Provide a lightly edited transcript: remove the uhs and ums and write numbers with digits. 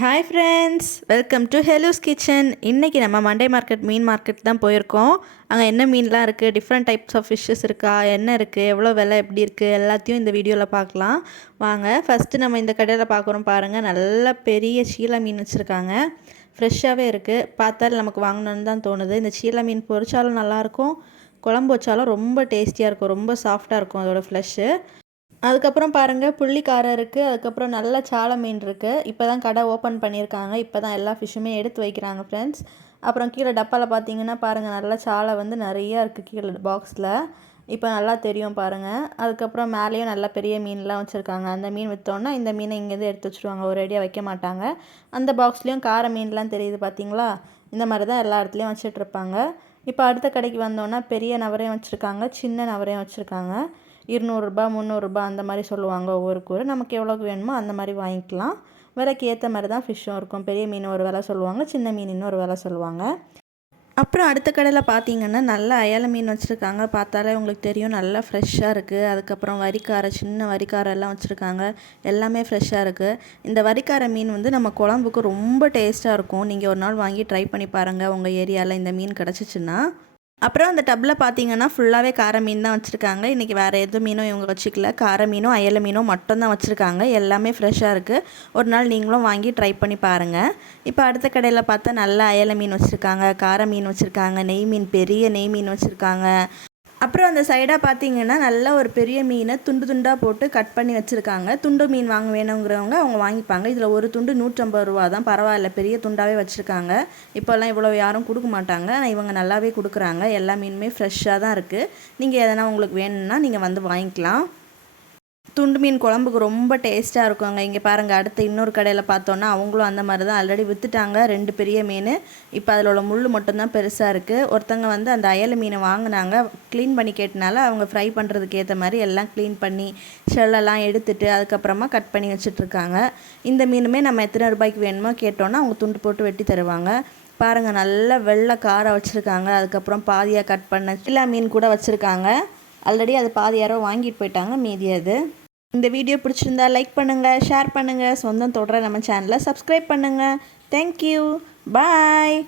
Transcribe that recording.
Hi friends, welcome to ஹெலூஸ் kitchen. இன்றைக்கி நம்ம மண்டே மார்க்கெட் மீன் மார்க்கெட் தான் போயிருக்கோம். அங்கே என்ன மீன்லாம் இருக்குது, டிஃப்ரெண்ட் டைப்ஸ் ஆஃப் ஃபிஷ்ஷஸ் இருக்கா, என்ன இருக்குது, எவ்வளோ விலை எப்படி இருக்குது, எல்லாத்தையும் இந்த வீடியோவில் பார்க்கலாம் வாங்க. ஃபஸ்ட்டு நம்ம இந்த கடையில் பார்க்குறோம் பாருங்கள். நல்ல பெரிய சீலா மீன் வச்சுருக்காங்க. ஃப்ரெஷ்ஷாகவே இருக்குது. பார்த்தாலும் நமக்கு வாங்கணுன்னு தான் தோணுது. இந்த சீலா மீன் பொரிச்சாலும் நல்லாயிருக்கும், குழம்பு வச்சாலும் ரொம்ப டேஸ்டியாக இருக்கும், ரொம்ப சாஃப்டாக இருக்கும் அதோடய ஃப்ளஷ்ஷு. அதுக்கப்புறம் பாருங்கள், புள்ளிக்காரம் இருக்குது. அதுக்கப்புறம் நல்ல சாலை மீன் இருக்குது. இப்போ தான் கடை ஓப்பன் பண்ணியிருக்காங்க. இப்போ தான் எல்லா ஃபிஷ்ஷுமே எடுத்து வைக்கிறாங்க ஃப்ரெண்ட்ஸ். அப்புறம் கீழே டப்பாவில் பார்த்தீங்கன்னா பாருங்கள், நல்ல சாலை வந்து நிறையா இருக்குது கீழே பாக்ஸில். இப்போ நல்லா தெரியும் பாருங்கள். அதுக்கப்புறம் மேலேயும் நல்ல பெரிய மீன்லாம் வச்சுருக்காங்க. அந்த மீன் விற்றோன்னா இந்த மீனை இங்கேருந்து எடுத்து வச்சுருவாங்க, ஒரு அடியாக வைக்க மாட்டாங்க. அந்த பாக்ஸ்லேயும் கார மீன்லாம் தெரியுது பார்த்தீங்களா. இந்த மாதிரி தான் எல்லா இடத்துலையும் வச்சிட்ருப்பாங்க. இப்போ அடுத்த கடைக்கு வந்தோன்னா பெரிய நவரையும் வச்சுருக்காங்க, சின்ன நவரையும் வச்சுருக்காங்க. 200 ரூபா 300 ரூபா அந்த மாதிரி சொல்லுவாங்க ஒவ்வொரு கூறு. நமக்கு எவ்வளோக்கு வேணுமோ அந்த மாதிரி வாங்கிக்கலாம். விலைக்கு ஏற்ற மாதிரி தான் ஃபிஷ்ஷும் இருக்கும். பெரிய மீன் ஒரு விலை சொல்லுவாங்க, சின்ன மீன் இன்னொரு விலை சொல்லுவாங்க. அப்புறம் அடுத்த கடையில் பார்த்தீங்கன்னா நல்ல அயலை மீன் வச்சுருக்காங்க. பார்த்தாலே உங்களுக்கு தெரியும், நல்லா ஃப்ரெஷ்ஷாக இருக்குது. அதுக்கப்புறம் வரிக்கார, சின்ன வரிக்கார எல்லாம் வச்சுருக்காங்க. எல்லாமே ஃப்ரெஷ்ஷாக இருக்குது. இந்த வரிக்கார மீன் வந்து நம்ம குழம்புக்கு ரொம்ப டேஸ்ட்டாக இருக்கும். நீங்கள் ஒரு நாள் வாங்கி ட்ரை பண்ணி பாருங்கள் உங்கள் ஏரியாவில் இந்த மீன் கிடச்சிச்சின்னா. அப்புறம் அந்த டப்பில் பார்த்தீங்கன்னா ஃபுல்லாகவே கார மீன் தான் வச்சுருக்காங்க. இன்றைக்கி வேறு எதுவும் மீனும் இவங்க வச்சுக்கல. கார மீனும் அயலை மீனும் மட்டும்தான் வச்சுருக்காங்க. எல்லாமே ஃப்ரெஷ்ஷாக இருக்குது. ஒரு நாள் நீங்களும் வாங்கி ட்ரை பண்ணி பாருங்கள். இப்போ அடுத்த கடையில் பார்த்தா நல்ல அயலை மீன் வச்சுருக்காங்க, கார மீன் வச்சுருக்காங்க, நெய் மீன், பெரிய நெய் மீன் வச்சுருக்காங்க. அப்புறம் அந்த சைடாக பார்த்தீங்கன்னா நல்ல ஒரு பெரிய மீனை துண்டு துண்டாக போட்டு கட் பண்ணி வச்சுருக்காங்க. துண்டு மீன் வாங்க வேணுங்கிறவங்க அவங்க வாங்கிப்பாங்க. இதில் ஒரு துண்டு 150 ரூபா தான், பரவாயில்ல, பெரிய துண்டாகவே வச்சுருக்காங்க. இப்போல்லாம் இவ்வளோ யாரும் கொடுக்க மாட்டாங்க, ஆனால் இவங்க நல்லாவே கொடுக்குறாங்க. எல்லா மீனுமே ஃப்ரெஷ்ஷாக தான் இருக்குது. நீங்கள் எதனா உங்களுக்கு வேணும்னா நீங்கள் வந்து வாங்கிக்கலாம். துண்டு மீன் குழம்புக்கு ரொம்ப டேஸ்ட்டாக இருக்குங்க. இங்கே பாருங்கள், அடுத்து இன்னொரு கடையில் பார்த்தோன்னா அவங்களும் அந்த மாதிரி தான் ஆல்ரெடி விற்றுட்டாங்க 2 பெரிய மீன். இப்போ அதில் உள்ள முள் மட்டும்தான் பெருசாக இருக்குது. ஒருத்தங்க வந்து அந்த அயலை மீனை வாங்கினாங்க, க்ளீன் பண்ணி கேட்டனால அவங்க ஃப்ரை பண்ணுறதுக்கு ஏற்ற மாதிரி எல்லாம் க்ளீன் பண்ணி ஷெல்லெல்லாம் எடுத்துட்டு அதுக்கப்புறமா கட் பண்ணி வச்சுட்ருக்காங்க. இந்த மீனுமே நம்ம எத்தனை ரூபாய்க்கு வேணுமோ கேட்டோன்னா அவங்க துண்டு போட்டு வெட்டி தருவாங்க. பாருங்கள், நல்ல வெள்ளை காரம் வச்சுருக்காங்க. அதுக்கப்புறம் பாதியாக கட் பண்ண எல்லா மீன் கூட வச்சுருக்காங்க. ஆல்ரெடி அது பாதி யாரோ வாங்கிட்டு போயிட்டாங்க, மீதி அது. இந்த வீடியோ பிடிச்சிருந்தா லைக் பண்ணுங்கள், ஷேர் பண்ணுங்கள், சொந்தம் தொடர நம்ம சேனலை சப்ஸ்கிரைப் பண்ணுங்கள். தேங்க்யூ, பாய்.